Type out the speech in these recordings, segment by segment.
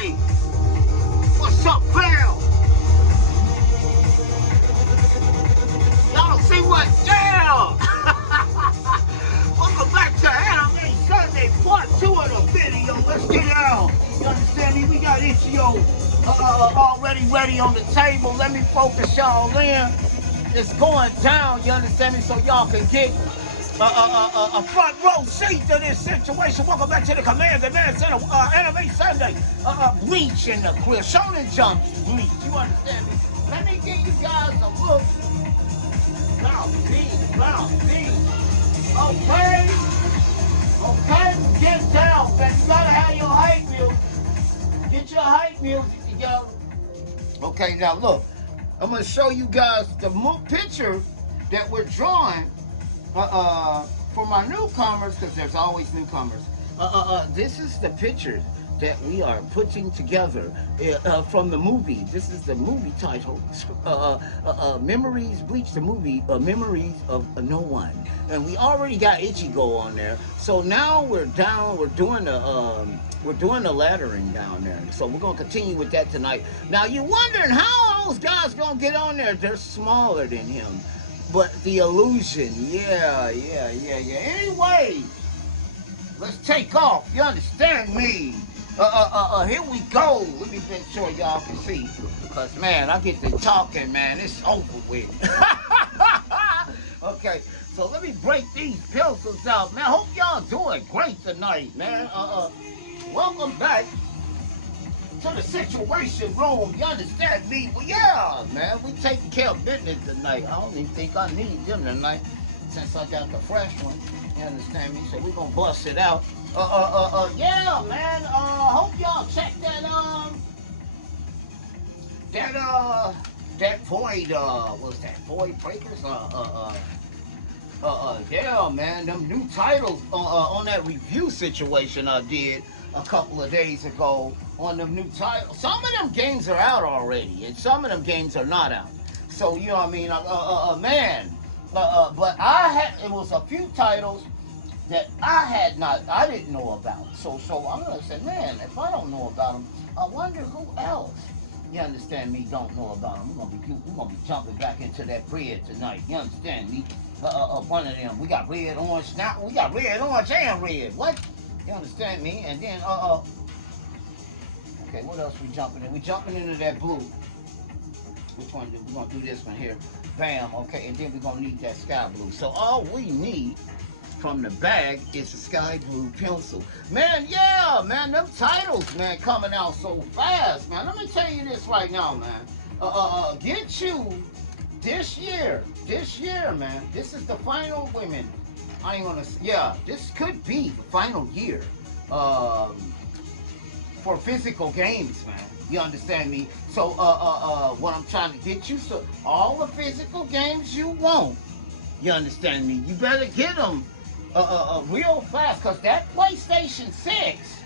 Hey, what's up, fam? Y'all see what? Yeah! Welcome back to Anime Sunday, part 2 of the video. Let's get down. You understand me? We got Ichio already ready on the table. Let me focus y'all in. It's going down, you understand me? So y'all can get a front row seat to this situation. Welcome back to the Command Center, Anime Sunday. Bleach in the crib. Shonen Jump Bleach. You understand me? Let me give you guys a look. Bounce, beat. Okay? Okay? Get down, man. You gotta have your hype music. Get your hype music together. Okay, now look. I'm gonna show you guys the picture that we're drawing for my newcomers, because there's always newcomers. This is the picture that we are putting together from the movie. This is the movie title, Memories Bleach, the movie Memories of No One. And we already got Ichigo on there. So now we're down, we're doing the lettering down there. So we're gonna continue with that tonight. Now you're wondering how those guys gonna get on there. They're smaller than him. But the illusion, yeah. Anyway, let's take off. You understand me? Here we go. Let me make sure y'all can see. Because, man, I get to talking, man. It's over with. Okay, so let me break these pencils out, man. Hope y'all doing great tonight, man. Welcome back to the situation room. You understand me? Well, yeah, man. We taking care of business tonight. I don't even think I need them tonight since I got the fresh one. You understand me? So we gonna bust it out. Yeah, man. Hope y'all check that Void, what's that? Void Breakers? Yeah, man. Them new titles on that review situation I did a couple of days ago on them new titles. Some of them games are out already, and some of them games are not out. So, you know what I mean? Man. But it was a few titles that I didn't know about. So I'm gonna say, man, if I don't know about them, I wonder who else. You understand me? Don't know about them. We're gonna be jumping back into that bread tonight. You understand me? One of them. We got red, orange. Now we got red, orange, and red. What? You understand me? And then okay, what else we jumping in? We jumping into that blue. Which one? We're gonna do this one here. Bam. Okay, and then we're gonna need that sky blue. So all we need from the bag is a sky blue pencil. Man, yeah, man, them titles, man, coming out so fast, man. Let me tell you this right now, man. Get you this year, man. This is the final women. I ain't gonna, yeah, this could be the final year for physical games, man. You understand me? So, what I'm trying to get you, so all the physical games you want, you understand me? You better get them real fast, because that PlayStation 6,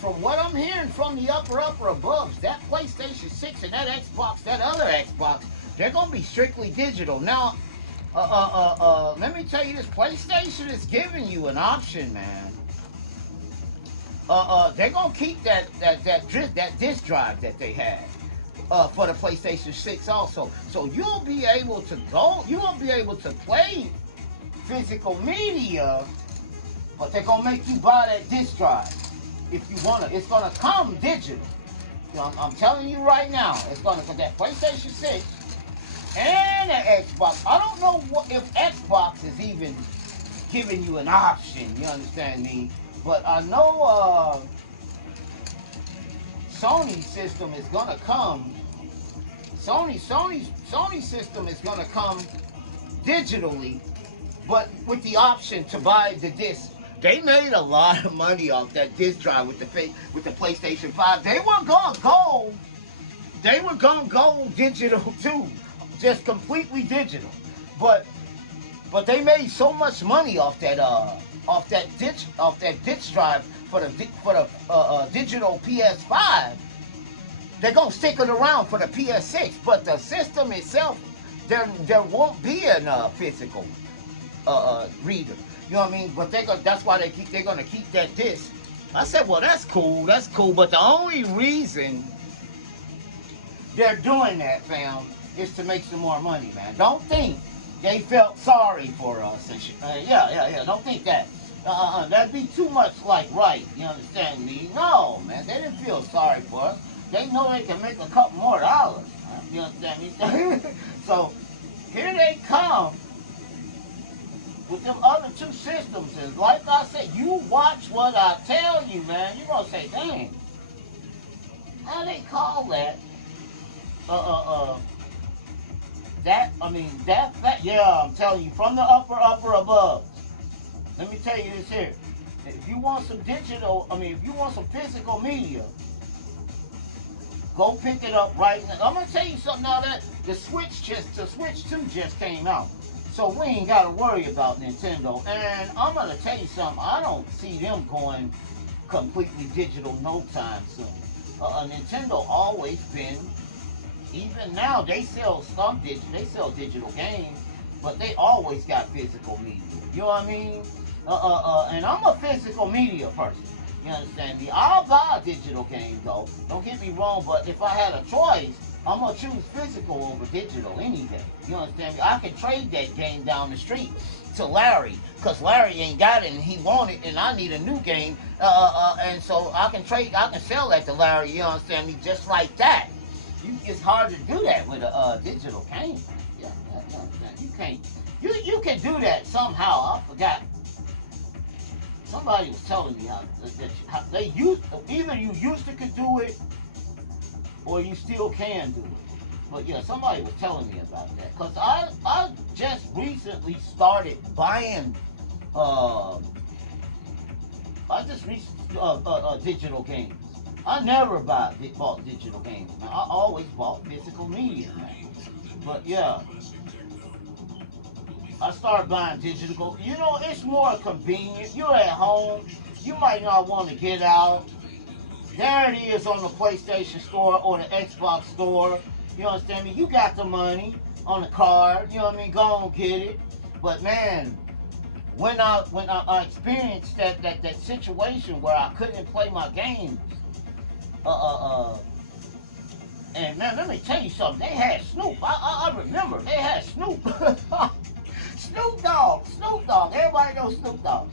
from what I'm hearing from the upper above, that PlayStation 6 and that Xbox, that other Xbox, they're going to be strictly digital. Now, let me tell you this, PlayStation is giving you an option, man. They're going to keep that disc drive that they had. For the PlayStation 6 also. So you'll be able to play physical media, but they're gonna make you buy that disc drive if you wanna. It's gonna come digital. You know, I'm telling you right now, it's gonna that PlayStation 6 and the Xbox. I don't know if Xbox is even giving you an option. You understand me? But I know Sony's system is gonna come. Sony's system is gonna come digitally, but with the option to buy the disc. They made a lot of money off that disc drive with the PlayStation 5. They were gonna go digital too, just completely digital. But they made so much money off that disc drive for the digital PS5. They're gonna stick it around for the PS6, but the system itself, there won't be a physical reader. You know what I mean? But that's why they're gonna keep that disc I said, well, that's cool, but the only reason they're doing that, fam, is to make some more money, man. Don't think they felt sorry for us and shit. Yeah. Don't think that. That'd be too much like right. You understand me? No, man. They didn't feel sorry for us. They know they can make a couple more dollars. You understand me? So here they come with them other two systems. And like I said, you watch what I tell you, man. You're gonna say, dang, how they call that? Yeah, I'm telling you, from the upper above. Let me tell you this here. If you want some if you want some physical media, go pick it up right now. I'm gonna tell you something now that the Switch 2 just came out. So we ain't gotta worry about Nintendo. And I'm gonna tell you something, I don't see them going completely digital no time soon. Nintendo always been, even now they sell digital games, but they always got physical media. You know what I mean? And I'm a physical media person. You understand me? I'll buy a digital game though. Don't get me wrong, but if I had a choice, I'm gonna choose physical over digital any day. You understand me? I can trade that game down the street to Larry, cause Larry ain't got it and he want it, and I need a new game. And so I can sell that to Larry. You understand me? Just like that. It's hard to do that with a digital game. Yeah, you understand? You can't. You can do that somehow. I forgot. Somebody was telling me how they used, either you used to could do it or you still can do it. But yeah, somebody was telling me about that, because I just recently started buying digital games. I never bought digital games, man. I always bought physical media, man. But yeah, I started buying digital. You know, it's more convenient. You're at home. You might not want to get out. There it is on the PlayStation Store or the Xbox Store. You understand me? You got the money on the card. You know what I mean? Go on, get it. But man, when I experienced that situation where I couldn't play my games, and man, let me tell you something. They had Snoop. I remember they had Snoop. Snoop Dogg. Everybody knows Snoop Dogg.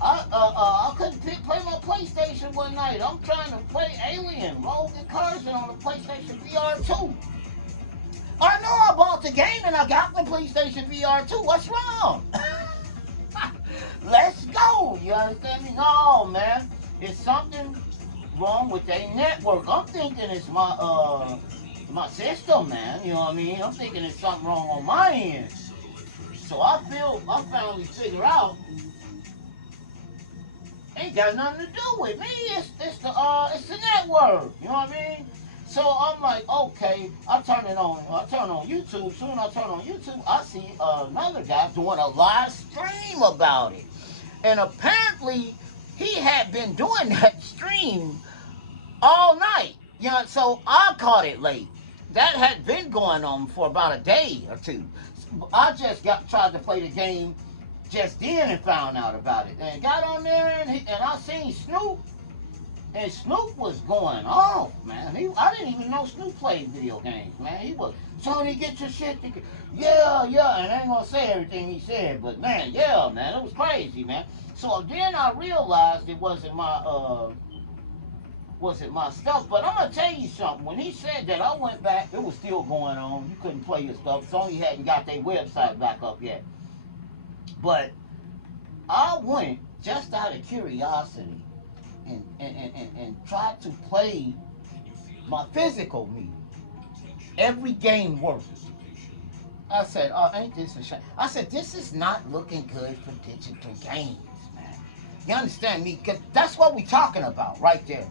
I couldn't play my PlayStation one night. I'm trying to play Alien Rogue Incursion on the PlayStation VR 2. I know I bought the game and I got the PlayStation VR 2. What's wrong? Let's go. You understand me? No, man. It's something wrong with their network. I'm thinking it's my system, man. You know what I mean? I'm thinking it's something wrong on my end. So I finally figure out ain't got nothing to do with me. It's the network. You know what I mean? So I'm like, okay, I turn on YouTube. Soon I turn on YouTube, I see another guy doing a live stream about it. And apparently he had been doing that stream all night. You know, so I caught it late. That had been going on for about a day or two. I just tried to play the game just then and found out about it. And got on there and I seen Snoop. And Snoop was going off, man. I didn't even know Snoop played video games, man. He was, Tony, get your shit together. Yeah. And I ain't gonna say everything he said, but man, yeah, man, it was crazy, man. So then I realized it wasn't my stuff. But I'm gonna tell you something. When he said that, I went back. It was still going on. You couldn't play your stuff. Sony hadn't got their website back up yet. But I went just out of curiosity and tried to play my physical media. Every game worked. I said, oh, ain't this a shame? I said, this is not looking good for digital games, man. You understand me? Because that's what we're talking about right there.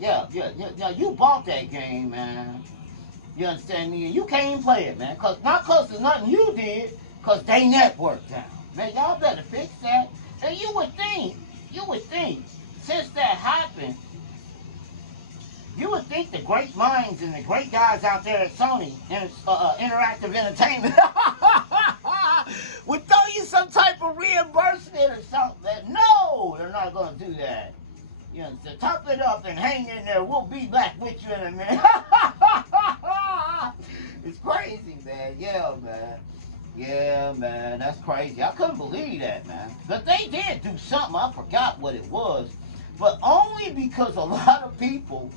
Yeah. You bought that game, man. You understand me? And you can't even play it, man. Not because there's nothing you did, because they network down. Man, y'all better fix that. And you would think, since that happened, you would think the great minds and the great guys out there at Sony and Interactive Entertainment would throw you some type of reimbursement or something. No, No, they're not gonna do that. You know, so top it up and hang in there. We'll be back with you in a minute. It's crazy, man. Yeah, man. Yeah, man. That's crazy. I couldn't believe that, man. But they did do something. I forgot what it was. But only because a lot of people,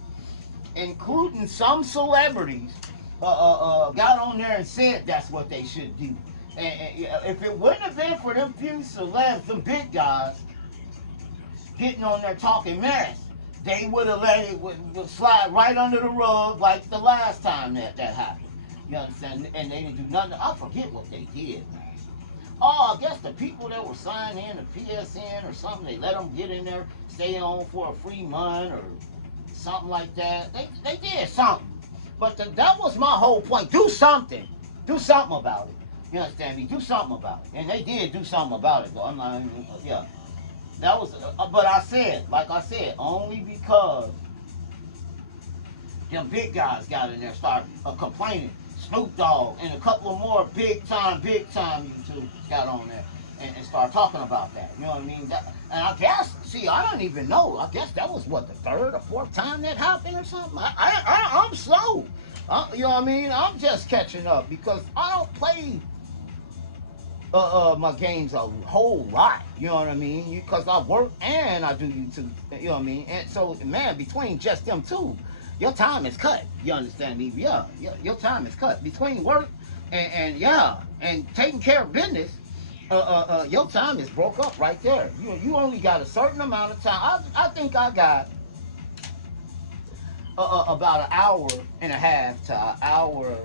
including some celebrities, got on there and said that's what they should do. And if it wouldn't have been for them few celebs, them big guys, getting on there talking mess, they would have let it would slide right under the rug like the last time that happened. You understand? And they didn't do nothing. I forget what they did, man. Oh, I guess the people that were signed in the PSN or something, they let them get in there, stay on for a free month or something like that. They did something. But that was my whole point. Do something. Do something about it. You understand me? Do something about it. And they did do something about it, though. I'm not, yeah. That was, but I said, like I said, only because them big guys got in there, started complaining. Snoop Dogg and a couple of more big time YouTubers got on there and started talking about that. You know what I mean? And I guess, see, I don't even know. I guess that was what, the third or fourth time that happened or something. I'm slow. You know what I mean? I'm just catching up because I don't play my games a whole lot, you know what I mean? Because I work and I do YouTube, you know what I mean? And so, man, between just them two, your time is cut. You understand me? Yeah, your time is cut between work and yeah, and taking care of business. Your time is broke up right there. You only got a certain amount of time. I think I got about an hour and a half to an hour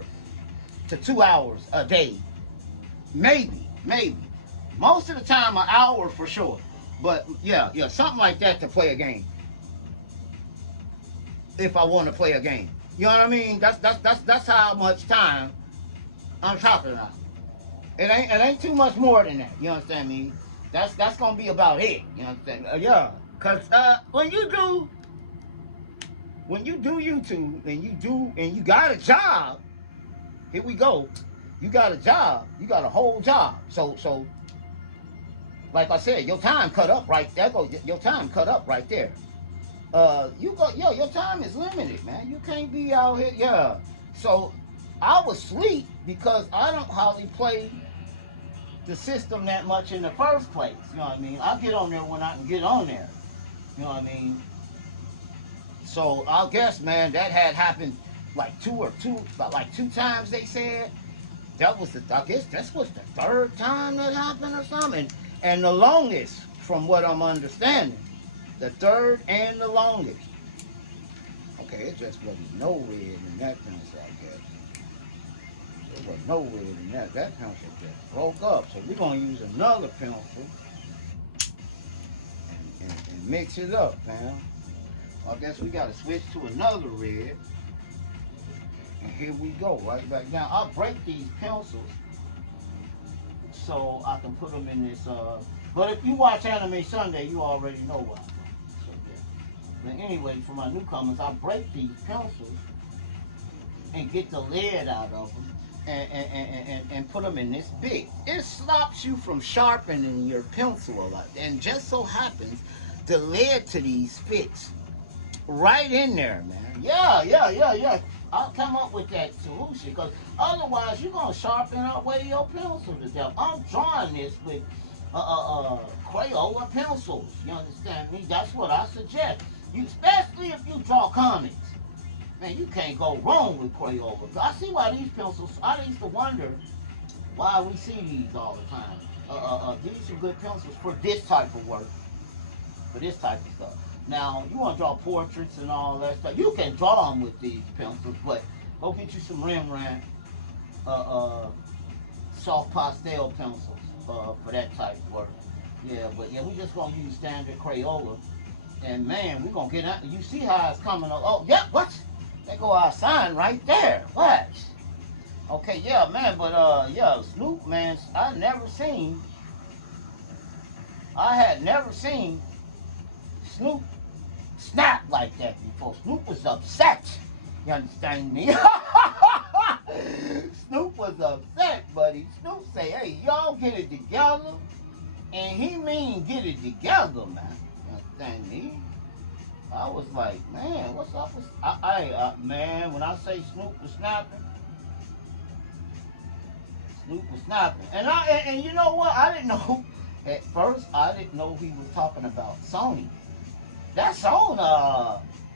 to 2 hours a day, maybe. Most of the time, an hour for sure. But yeah, something like that to play a game. If I want to play a game, you know what I mean. That's how much time I'm talking about. It ain't too much more than that. You understand me? That's gonna be about it. You understand? Yeah, cause when you do YouTube and you got a job, here we go. You got a job. You got a whole job. So like I said, your time cut up right there. Your time cut up right there. Your time is limited, man. You can't be out here, yeah. So I was asleep because I don't hardly play the system that much in the first place. You know what I mean? I get on there when I can get on there. You know what I mean? So I guess, man, that had happened like two times. They said I guess that was the third time that happened or something. And the longest, from what I'm understanding, the third and the longest. Okay, it just wasn't no red in that pencil, I guess. There was no red in that. That pencil just broke up. So we're going to use another pencil and mix it up, man. I guess we got to switch to another red. And here we go, right back down. I'll break these pencils so I can put them in this. But if you watch Anime Sunday, you already know why. So, yeah. But anyway, for my newcomers, I break these pencils and get the lead out of them and put them in this big. It stops you from sharpening your pencil a lot. And just so happens, the lead to these fits right in there, man. Yeah. I'll come up with that solution because otherwise you're going to sharpen away your pencil to death. I'm drawing this with Crayola pencils. You understand me? That's what I suggest. Especially if you draw comics. Man, you can't go wrong with Crayola. I see why these pencils, I used to wonder why we see these all the time. These are good pencils for this type of work. For this type of stuff. Now, you want to draw portraits and all that stuff. You can draw them with these pencils, but go get you some Rembrandt soft pastel pencils for that type of work. Yeah, but yeah, we just going to use standard Crayola. And man, we're going to get out. You see how it's coming up. Oh, yeah, what? There go our sign right there. What? Okay, yeah, man, but yeah, Snoop, man, I had never seen Snoop snap like that before. Snoop was upset. You understand me? Snoop was upset, buddy. Snoop say, hey, y'all get it together and he mean get it together, man. You understand me? I was like, man, what's up with man? When I say Snoop was snapping, Snoop was snapping, and you know what? I didn't know at first. I didn't know he was talking about Sony. That's on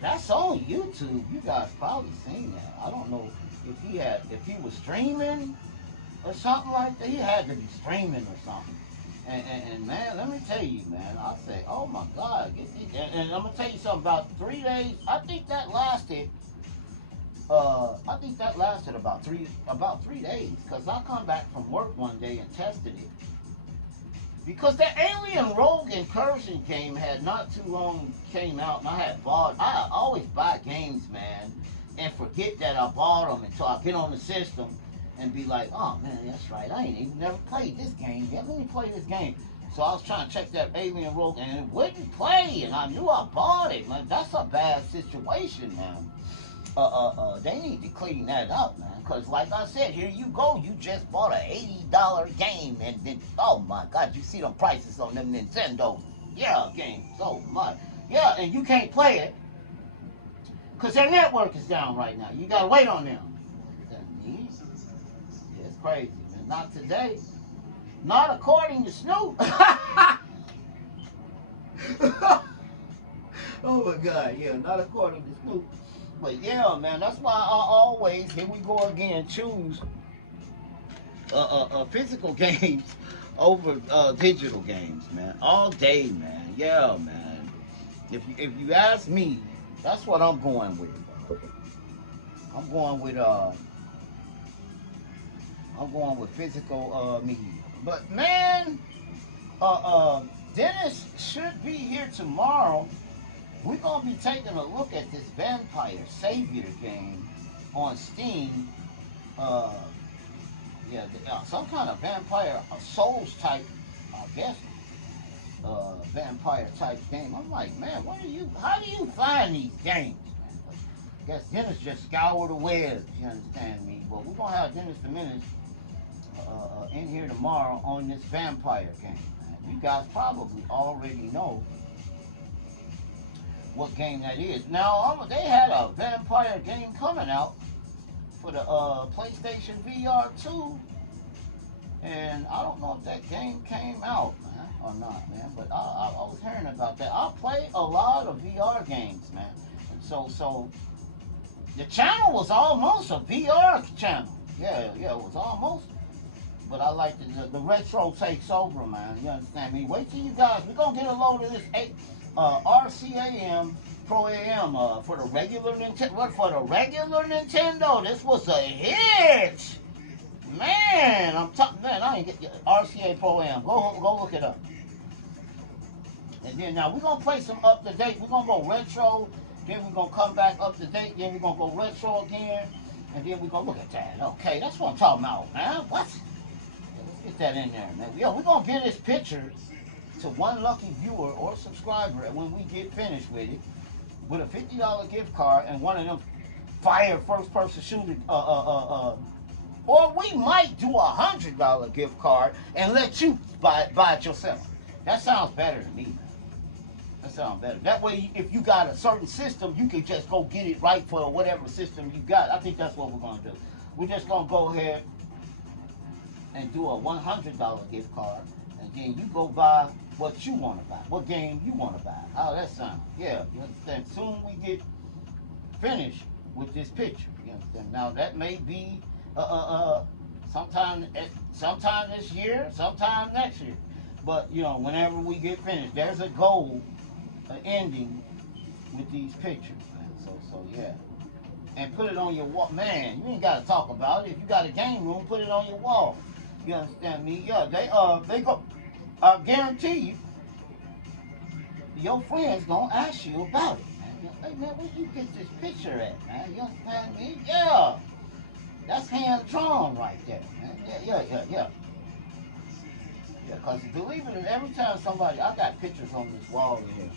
YouTube. You guys probably seen that. I don't know if he was streaming or something like that. He had to be streaming or something. And man, let me tell you, man, I say, oh my God, and I'm gonna tell you something about 3 days. I think that lasted about three days, because I come back from work one day and tested it. Because the Alien Rogue Incursion game had not too long came out, and I always buy games, man, and forget that I bought them until I get on the system and be like, oh man, that's right, I ain't even never played this game yet. Let me play this game. So I was trying to check that Alien Rogue, and it wouldn't play, and I knew I bought it, man. That's a bad situation, man. They need to clean that up, man. Because like I said, here you go. You just bought an $80 game, and then, oh my God, you see them prices on them Nintendo. Yeah, games so much. Yeah, and you can't play it because their network is down right now. You gotta wait on them. Yeah, it's crazy, man. Not today. Not according to Snoop. Oh my God, yeah, not according to Snoop. But yeah, man, that's why I always, here we go again, choose physical games over digital games, man. All day, man. Yeah, man. If you ask me, that's what I'm going with. I'm going with physical media. But man, Dennis should be here tomorrow. We're gonna be taking a look at this Vampire Savior game on Steam. Uh, yeah, some kind of vampire, Souls type, I guess, vampire type game. I'm like, man, how do you find these games, man? I guess Dennis just scoured the web. You understand me? But we're gonna have Dennis the Menace in here tomorrow on this vampire game. Man. You guys probably already know what game that is. Now, they had a vampire game coming out for the PlayStation VR 2, and I don't know if that game came out, man, or not, man, but I was hearing about that. I play a lot of VR games, man, and so the channel was almost a VR channel. Yeah, it was almost. But I like the retro takes over, man. You understand me? Wait till you guys, we're going to get a load of this RCAM Pro AM for the regular Nintendo. For the regular Nintendo, this was a hit. Man, I ain't get RCA Pro AM. Go look it up. And then now we're going to play some up to date. We're going to go retro. Then we're going to come back up to date. Then we're going to go retro again. And then we're going to look at that. Okay, that's what I'm talking about, man. What? Get that in there, man. Yo, we're gonna give this picture to one lucky viewer or subscriber, and when we get finished with it, with a $50 gift card and one of them fire first-person shooter, or we might do a $100 gift card and let you buy it yourself. That sounds better to me, man. That sounds better. That way, if you got a certain system, you can just go get it right for whatever system you got. I think that's what we're gonna do. We're just gonna go ahead and do a $100 gift card, and then you go buy what you want to buy, what game you want to buy. How that sound? Yeah, you understand? Soon we get finished with this picture. You understand? Now that may be sometime this year, sometime next year. But whenever we get finished, there's a goal, an ending with these pictures, man. So yeah. And put it on your wall. Man, you ain't got to talk about it. If you got a game room, put it on your wall. You understand me? Yeah, they go. I guarantee you, your friends gonna ask you about it, man. Hey man, where you get this picture at, man? You understand me? Yeah, that's hand drawn right there, man. Yeah. Yeah, cause believe it, every time I got pictures on this wall here,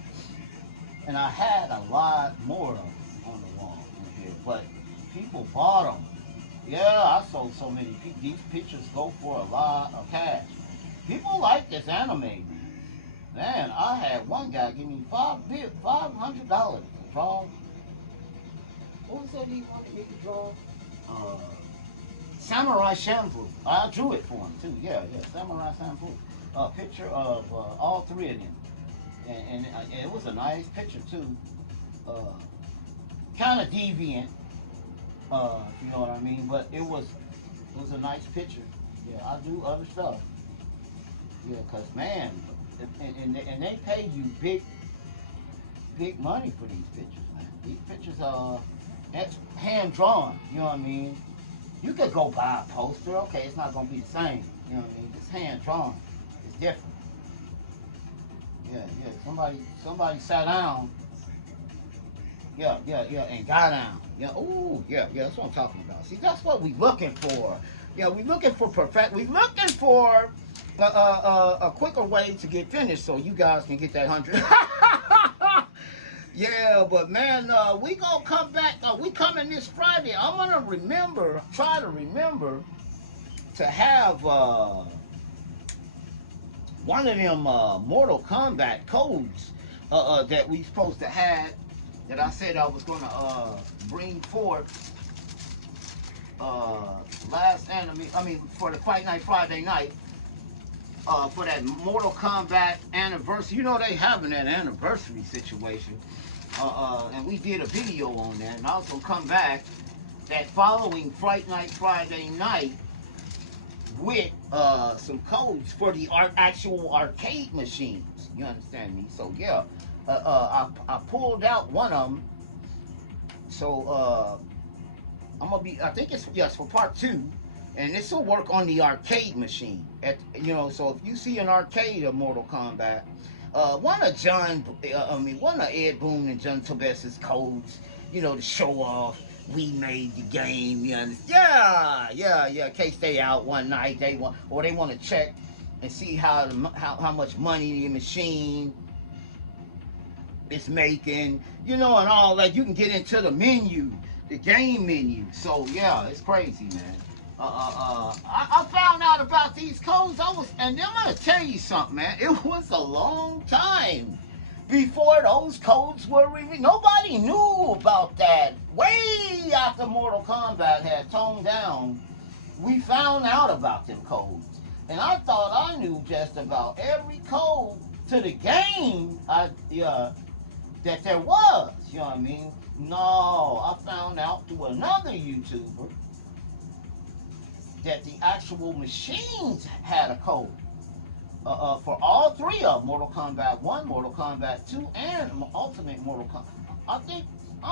and I had a lot more of them on the wall in here, but people bought them. Yeah, I sold so many. These pictures go for a lot of cash. People like this anime, man. Man, I had one guy give me $500 to draw. What was that he wanted me to draw? Uh, Samurai Shampoo. I drew it for him too. Yeah, yeah. Samurai Shampoo. A picture of all three of them, and it was a nice picture too. Uh, kind of deviant, if you know what I mean. But it was a nice picture. Yeah, I do other stuff. Yeah, cause man, and they pay you big money for these pictures, man. These pictures are hand drawn. You know what I mean? You could go buy a poster. Okay, it's not gonna be the same. You know what I mean? It's hand drawn. It's different. Yeah, yeah. Somebody sat down. Yeah, yeah, yeah, and got down. Yeah, ooh, yeah, yeah. That's what I'm talking about. See, that's what we looking for. Yeah, we looking for perfect. We looking for a quicker way to get finished, so you guys can get that 100. Yeah, but man, we gonna come back. We coming this Friday. I'm gonna try to remember to have one of them Mortal Kombat codes that we supposed to have. That I said I was gonna bring forth last enemy. I mean, for the Fight Night Friday night. For that Mortal Kombat anniversary. You know they having that anniversary situation. And we did a video on that. And I was going to come back that following Fight Night Friday night with some codes for the actual arcade machines. You understand me? So yeah, I pulled out one of them. So I'm gonna be. I think it's yes for part two, and this will work on the arcade machine. So if you see an arcade of Mortal Kombat, one of Ed Boon and John Tobes's codes, to show off. We made the game, you understand? Yeah, yeah, yeah. In case they out one night, they want to check and see how much money the machine is making, and all that. You can get into the menu, the game menu. So yeah, it's crazy, man. I found out about these codes. And I'm gonna tell you something, man. It was a long time before those codes were released. Nobody knew about that. Way after Mortal Kombat had toned down, we found out about them codes. And I thought I knew just about every code to the game that there was. You know what I mean? No, I found out through another YouTuber that the actual machines had a code. For all three of them, Mortal Kombat 1, Mortal Kombat 2, and Ultimate Mortal Kombat. I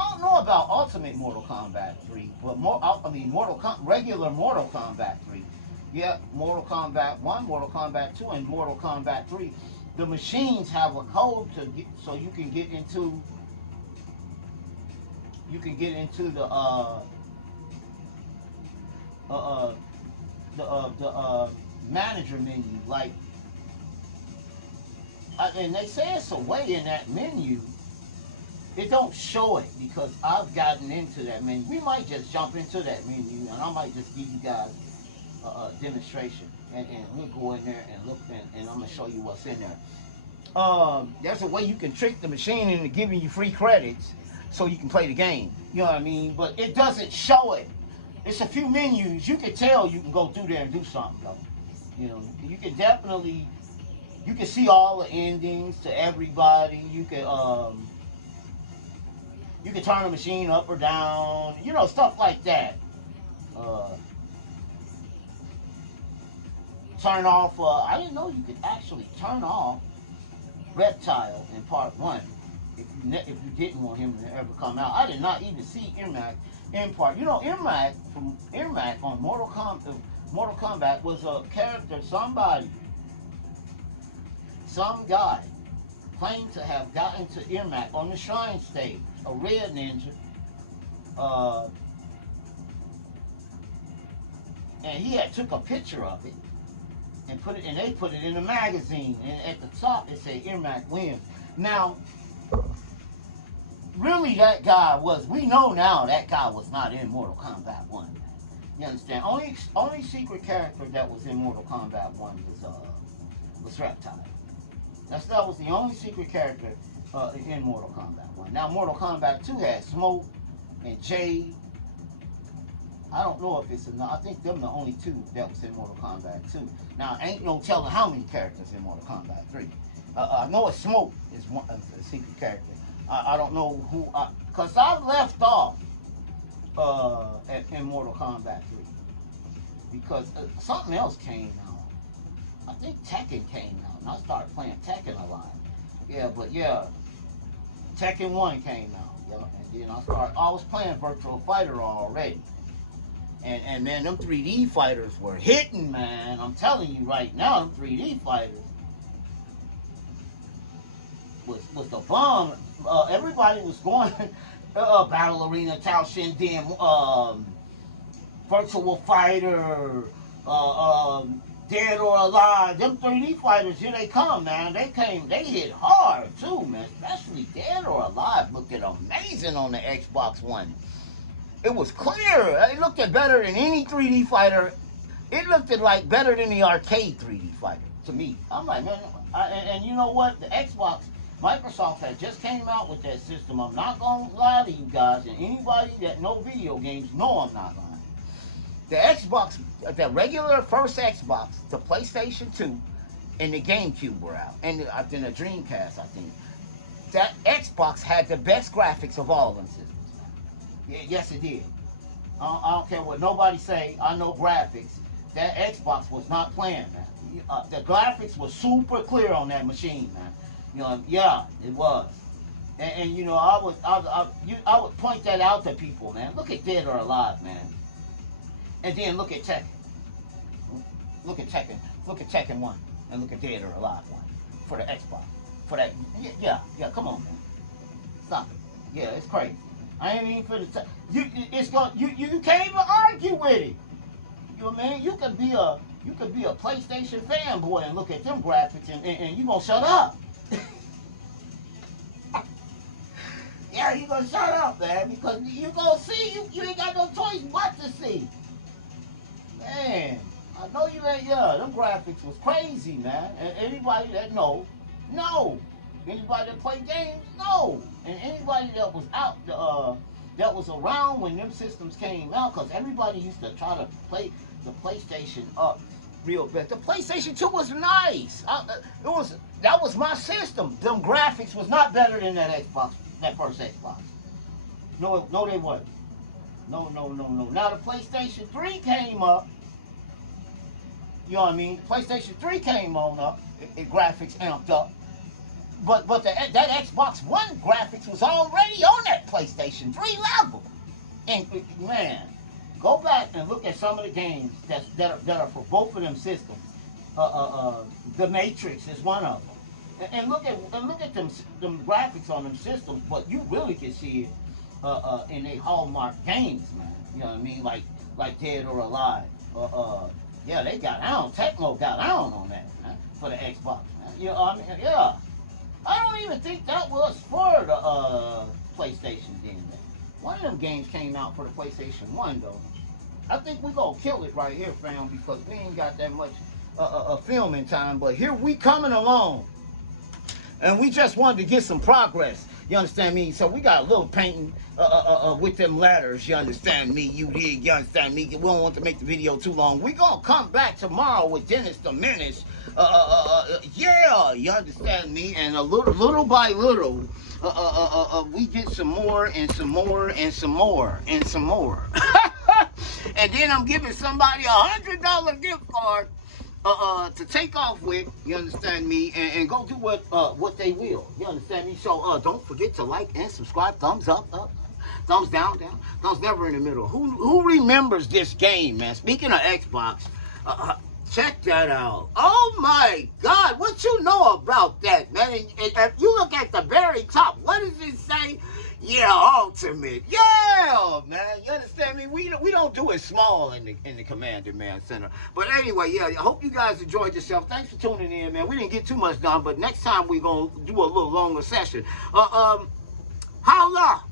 don't know about Ultimate Mortal Kombat 3, but regular Mortal Kombat 3. Yeah, Mortal Kombat 1, Mortal Kombat 2, and Mortal Kombat 3. The machines have a code so you can get into the manager menu, like. And they say it's a way in that menu. It don't show it because I've gotten into that menu. We might just jump into that menu, and I might just give you guys a demonstration, and we'll go in there and look, and I'm gonna show you what's in there. There's a way you can trick the machine into giving you free credits so you can play the game. You know what I mean? But it doesn't show it. It's a few menus. You can tell you can go through there and do something, though. You can definitely. You can see all the endings to everybody. You can turn the machine up or down. Stuff like that. Turn off. I didn't know you could actually turn off Reptile in part 1. If you didn't want him to ever come out, I did not even see Ermac in part. Ermac on Mortal Kombat was a character. Some guy claimed to have gotten to Ermac on the shrine stage, a red ninja, and he had took a picture of it and they put it in a magazine, and at the top it said Ermac wins. Now, really, we know now that guy was not in Mortal Kombat 1. You understand? Only secret character that was in Mortal Kombat 1 was Reptile. That was the only secret character in Mortal Kombat 1. Now, Mortal Kombat 2 had Smoke and Jade. I don't know if it's enough. I think them the only two that was in Mortal Kombat 2. Now, ain't no telling how many characters in Mortal Kombat 3. I know a Smoke is one a secret character. I don't know who, because I left off in Mortal Kombat 3 because something else came out. I think Tekken came out, and I started playing Tekken a lot. Yeah, but yeah, Tekken 1 came out. Yeah, and then I was playing Virtual Fighter already. And man, them 3D fighters were hitting, man. I'm telling you right now, them 3D fighters was the bomb. Everybody was going Battle Arena, Tao Shin, Virtual Fighter, Dead or Alive. Them 3D fighters, here they come, man. They hit hard too, man. Especially Dead or Alive looked amazing on the Xbox One. It was clear. It looked better than any 3D fighter. It looked like better than the arcade 3D fighter to me. I'm like, man, and you know what? The Xbox, Microsoft had just came out with that system. I'm not going to lie to you guys, and anybody that know video games know I'm not lying. The Xbox, the regular first Xbox, the PlayStation 2, and the GameCube were out. And then the Dreamcast, I think. That Xbox had the best graphics of all of them systems. Yeah, yes, it did. I don't care what nobody say. I know graphics. That Xbox was not playing, man. The graphics was super clear on that machine, man. You know, yeah, it was. And you know, I would point that out to people, man. Look at Dead or Alive, man. And then look at Tekken. Look at Tekken 1, and look at Dead or Alive 1 for the Xbox. For that, yeah, come on, man. Stop it. Yeah, it's crazy. I ain't even finna you can't even argue with it. You know what I mean? You could be a PlayStation fanboy and look at them graphics and you gonna shut up. Yeah, you gonna shut up, man, because you gonna see you ain't got no choice but to see. Man, I know you ain't them graphics was crazy, man. And anybody that know. Anybody that play games, no. And anybody that was out, that was around when them systems came out, because everybody used to try to play the PlayStation up real bad. The PlayStation 2 was nice. That was my system. Them graphics was not better than that Xbox, that first Xbox. No, they wasn't. No. Now the PlayStation 3 came up. You know what I mean? The PlayStation 3 came on up. Graphics amped up. But that Xbox One graphics was already on that PlayStation 3 level. And man, go back and look at some of the games that are for both of them systems. The Matrix is one of them. And look at them graphics on them systems. But you really can see it in a Hallmark games, man. You know what I mean? Like Dead or Alive. Yeah, they got down. Tecmo got down on that, man, for the Xbox, man. You know what I mean? Yeah. I don't even think that was for the PlayStation then. One of them games came out for the PlayStation 1 though. I think we're gonna kill it right here, fam, because we ain't got that much filming time. But here we coming along, and we just wanted to get some progress. You understand me? So we got a little painting with them letters. You understand me? You dig? You understand me? We don't want to make the video too long. We gonna come back tomorrow with Dennis the Menace. Yeah, you understand me? And little by little, we get some more and some more and some more and some more. And then I'm giving somebody $100 gift card to take off with, you understand me, and go do what they will. You understand me? So don't forget to like and subscribe. Thumbs up, thumbs down, thumbs never in the middle. Who remembers this game, man? Speaking of Xbox, check that out. Oh my God, what you know about that, man? And if you look at the very top, what does it say? Yeah, Ultimate. Yeah, man. You understand me? We don't do it small in the Command Command Center. But anyway, yeah, I hope you guys enjoyed yourself. Thanks for tuning in, man. We didn't get too much done, but next time we're gonna do a little longer session. Holla!